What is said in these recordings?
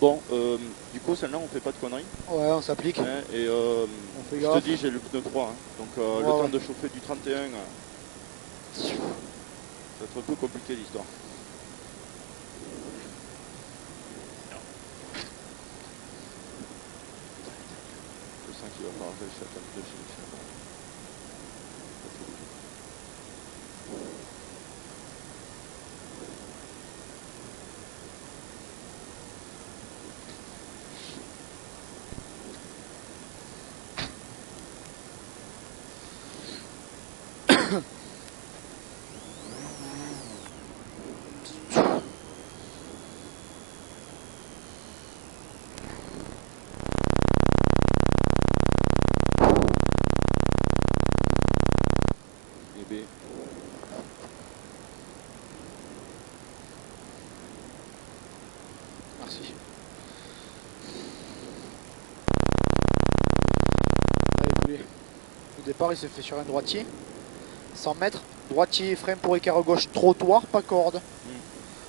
Bon, du coup, celle-là, on fait pas de conneries. Ouais, on s'applique. Hein, et On fait je gaffe. te dis, j'ai le pneu 3. Hein, donc le temps de chauffer du 31, ça va être un peu compliqué l'histoire. Je sens qu'il va falloir que je fasse de chez Merci. Allez, poulet. Au départ, il s'est fait sur un droitier. 100 mètres. Droitier, frein pour écart gauche, trottoir, pas corde.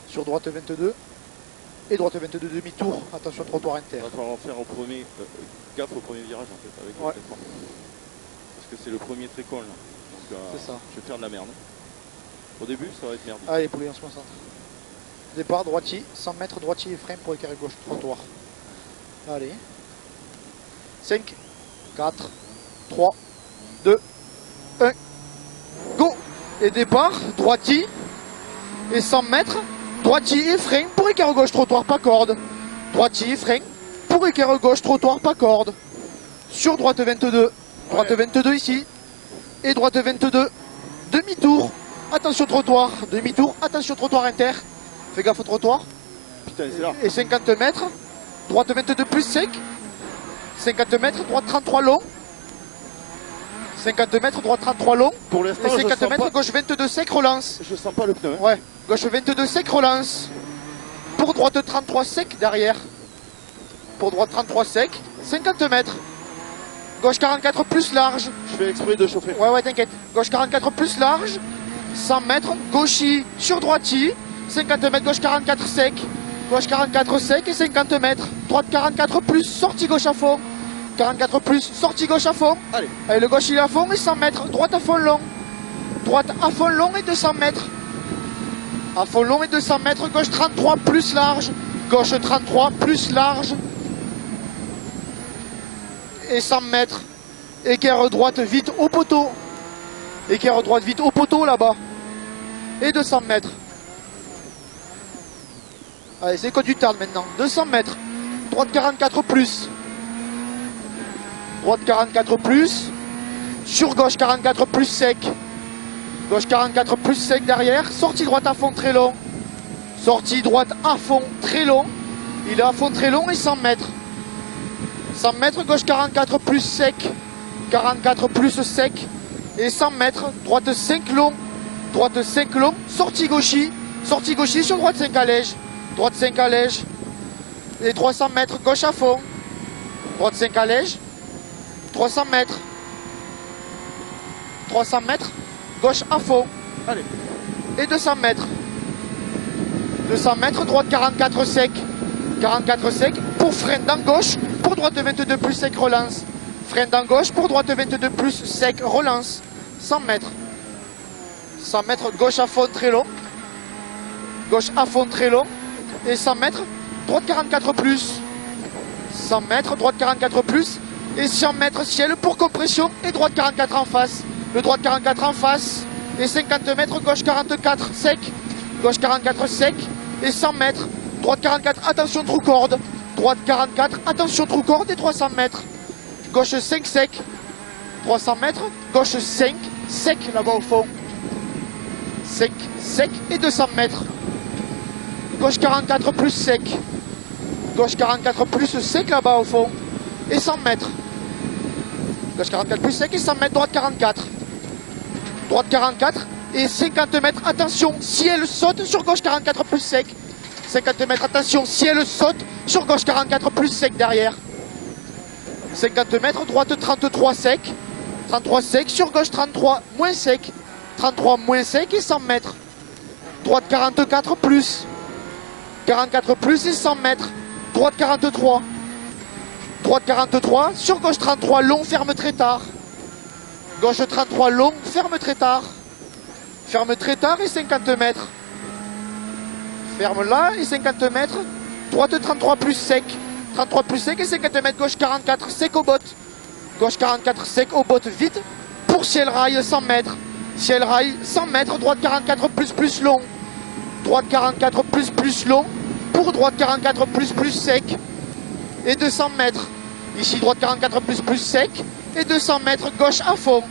Sur droite 22. Et droite 22 demi-tour. Attention, trottoir inter. Il va falloir faire au premier, gaffe au premier virage en fait, avec le traitement. Parce que c'est le premier très con là. Donc c'est ça. je vais faire de la merde. Au début, ça va être merdique. Allez, poulet, on se concentre. Départ, droitier, 100 mètres, droitier et frein pour écart gauche, trottoir. Allez. 5, 4, 3, 2, 1. Go! Et départ, droitier et 100 mètres, droitier et frein pour écart gauche, trottoir, pas corde. Droitier et frein pour écart gauche, trottoir, pas corde. Sur droite 22. Droite 22 ici. Et droite 22. Demi-tour. Attention trottoir. Demi-tour. Attention trottoir inter. Fais gaffe au trottoir. Putain, c'est là. Et 50 mètres. Droite 22 plus sec. 50 mètres. Droite 33 long. 50 mètres. Droite 33 long. Pour l'instant, et 50 mètres. Gauche 22 sec. Relance. Je sens pas le pneu. Hein. Ouais. Gauche 22 sec. Relance. Pour droite 33 sec derrière. Pour droite 33 sec. 50 mètres. Gauche 44 plus large. Je fais exprès de chauffer. Ouais, t'inquiète. Gauche 44 plus large. 100 mètres. Gauchis sur droitier. 50 mètres. Gauche 44 sec. Gauche 44 sec et 50 mètres. Droite 44 plus. Sortie gauche à fond. 44 plus. Sortie gauche à fond. Allez. Allez, le gauche il est à fond et 100 mètres. Droite à fond long. Droite à fond long et 200 mètres. À fond long et 200 mètres. Gauche 33 plus large. Gauche 33 plus large. Et 100 mètres. Équerre droite vite au poteau. Équerre droite vite au poteau là-bas. Et 200 mètres. Allez, c'est code du tarn maintenant. 200 mètres. Droite 44 plus. Droite 44 plus. Sur gauche 44 plus sec. Gauche 44 plus sec derrière. Sortie droite à fond très long. Sortie droite à fond très long. Il est à fond très long et 100 mètres. 100 mètres, gauche 44 plus sec. 44 plus sec. Et 100 mètres, droite 5 long. Droite 5 long. Sortie gauchis. Sortie gauchis sur droite 5 allège. Droite 5 allège. Et 300 mètres, gauche à fond. Droite 5 allège. 300 mètres. 300 mètres, gauche à fond. Allez. Et 200 mètres. 200 mètres, droite 44 sec. 44 sec pour frein dans gauche. Pour droite 22 plus sec, relance. Frein dans gauche. Pour droite 22 plus sec, relance. 100 mètres. 100 mètres, gauche à fond très long. Gauche à fond très long. Et 100 mètres, droite 44 plus. 100 mètres, droite 44 plus. Et 100 mètres ciel pour compression. Et droite 44 en face. Le droite 44 en face. Et 50 mètres, gauche 44 sec. Gauche 44 sec. Et 100 mètres, droite 44, attention trou corde. Droite 44, attention trou corde et 300 mètres. Gauche 5 sec. 300 mètres, gauche 5 sec là-bas au fond. Sec, sec et 200 mètres. Gauche 44 plus sec. Gauche 44 plus sec là-bas au fond. Et 100 mètres. Gauche 44 plus sec et 100 mètres, droite 44. Droite 44 et 50 mètres, attention, si elle saute sur gauche 44 plus sec. 50 mètres, attention, si elle saute sur gauche 44 plus sec derrière. 50 mètres, droite 33 sec. 33 sec, sur gauche 33 moins sec. 33 moins sec et 100 mètres. Droite 44 plus. 44 plus et 100 mètres. droite 43. Droite 43, sur gauche 33, long, ferme très tard. Gauche 33, long, ferme très tard. Ferme très tard et 50 mètres. Ferme là et 50 mètres. Droite 33 plus sec. 33 plus sec et 50 mètres. Gauche 44, sec aux bottes. Gauche 44, sec aux bottes, vite. Pour ciel rail, 100 mètres. Ciel rail, 100 mètres. Droite 44 plus long. Droite 44 plus long. Pour droite 44 plus sec. Et 200 mètres. Ici, droite 44 plus sec. Et 200 mètres gauche à fond.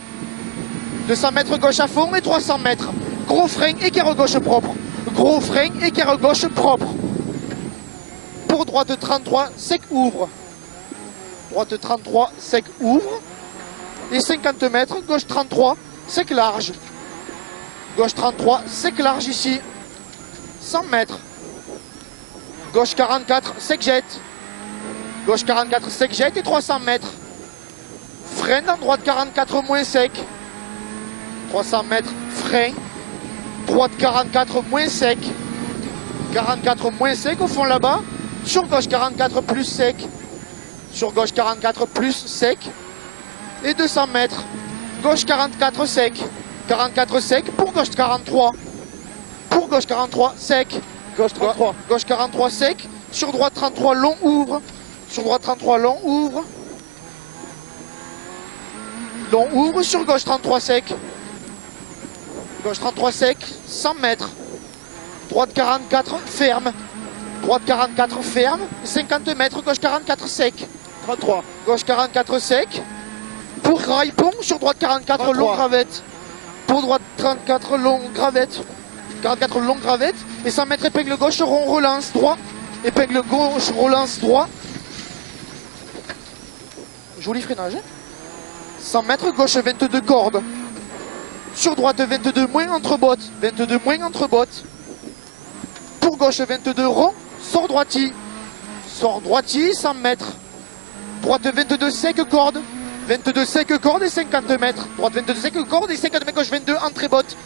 200 mètres gauche à fond et 300 mètres. Gros frein, équerre gauche propre. Gros frein, équerre gauche propre. Pour droite 33, sec ouvre. Droite 33, sec ouvre. Et 50 mètres, gauche 33, sec large. Gauche 33, sec large ici. 100 mètres. Gauche 44, sec jette. Gauche 44, sec jette et 300 mètres. Frein dans droite 44 moins sec. 300 mètres, frein. Droite 44 moins sec. 44 moins sec au fond là-bas. Sur gauche 44 plus sec. Sur gauche 44 plus sec. Et 200 mètres. Gauche 44 sec. 44 sec pour gauche 43. Pour gauche 43 sec. Gauche 33. Gauche 43 sec. Sur droite 33 long ouvre. Sur droite 33 long ouvre. Long ouvre sur gauche 33 sec. Gauche 33 sec. 100 mètres. Droite 44 ferme. Droite 44 ferme. 50 mètres. Gauche 44 sec. 33. Gauche 44 sec. Pour rail pont sur droite 44 33. long gravette. Pour droite 34 long gravette. 44 long gravette. Et 100 mètres épingle gauche rond relance droit. Épingle gauche relance droit. Joli freinage. 100 mètres gauche 22 cordes. Sur droite 22 moins entre bottes. 22 moins entre bottes. Pour gauche 22 rond. Sort droiti. Sort droiti 100 mètres. Droite 22 sec corde. 22 sec corde et 50 mètres. Droite 22 sec corde et 50 mètres. Gauche 22 entrée botte.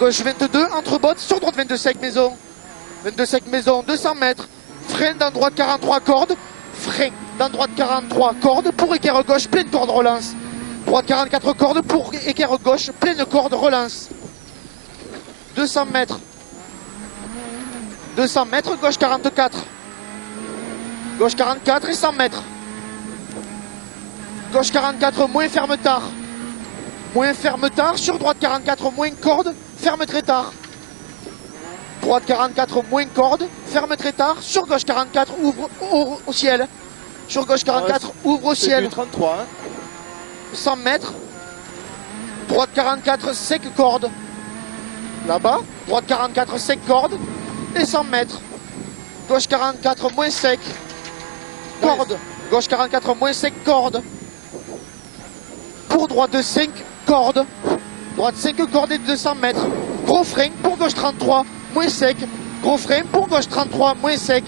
Gauche 22 entre bottes. Sur droite 22 sec maison. 22 sec maison 200 mètres. Frein dans droite 43 cordes. Frein dans droite 43 cordes. Pour équerre gauche pleine corde relance. Droite 44 cordes pour équerre gauche pleine corde relance. 200 mètres. 200 mètres gauche 44. Gauche 44 et 100 mètres. Gauche 44 moins ferme tard. Moins ferme tard. Sur droite 44 moins corde. Ferme très tard. Droite 44 moins corde. Ferme très tard. Sur gauche 44 ouvre au ciel. Sur gauche 44 ouvre au ciel. 33. Hein. 100 mètres. Droite 44 sec corde. Là-bas. Droite 44 sec corde. Et 100 mètres. Gauche 44 moins sec. Corde. Gauche 44 moins sec corde. Pour droite 5 cordes. Droite 5 cordes et 200 mètres. Gros frein pour gauche 33 moins sec. Gros frein pour gauche 33 moins sec.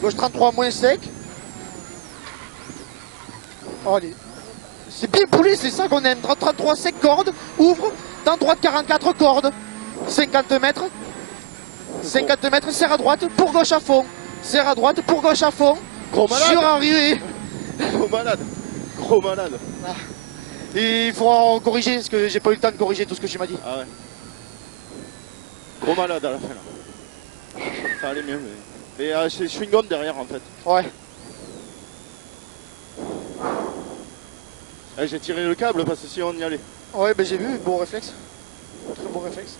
Gauche 33 moins sec. Oh, allez. C'est bien pouli, c'est ça qu'on aime. 33 sec cordes. Ouvre dans droite 44 cordes. 50 mètres. 50 mètres, serre à droite pour gauche à fond. Serre à droite pour gauche à fond. Gros malade. Sur arrivée. Gros malade. Gros malade. Ah. Et il faut en corriger parce que j'ai pas eu le temps de corriger tout ce que tu m'as dit. Ah ouais. Gros malade à la fin là. Ça allait mieux mais c'est chewing-gum derrière en fait. Ouais. J'ai tiré le câble parce que si on y allait. Ouais, ben j'ai vu, bon réflexe. Très bon réflexe.